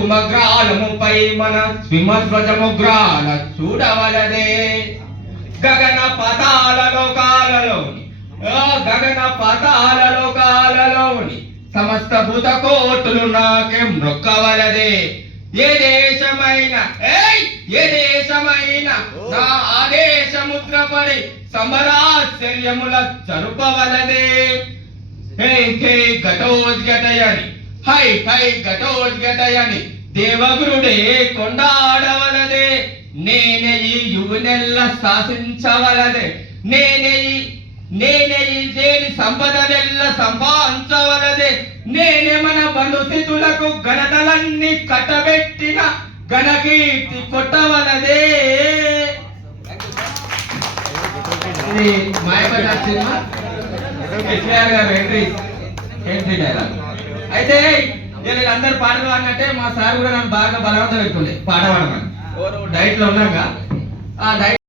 కుమగ్రాలముపై మన సింహధ్వజముగ్రాల చూడవలదే. గగన పతాల లోకాలలోని గగన పతాల లోకాలలోని సమస్త భూత కోటులు నాకే మొక్కవలదే. ఏ దేశమైన ఏ దేశమైన నా ఆదేశముద్రపడి సమరాశ్చర్యముల చరుపవలదే. హే హే ఘటోద్గటయని హై హై ఘటోద్గటయని దేవగురుడే కొండాడవలదే. నేనే ఈ యువనెల్ల శాసించవలదే. నేనే ఈ నేనే ఈ దేని సంపదనెల్ల సంపాదించవలదే. నేనే మన బంధుస్థితులకు ఘనతలన్నీ కట్టబెట్టిన ఘనకీర్తి కొట్టవలదే. ఇది మాయబజార్ సినిమా. కేసీఆర్ గారు ఎంట్రీ ఎంట్రీ డైలాగ్ అయితే నేను అందరు పాటలు పాడినట్టే మా సార్ కూడా నన్ను బాగా బలవంతం పెట్టుకుండే. పాట పాడమని. డైట్లో ఉన్నాక ఆ డైట్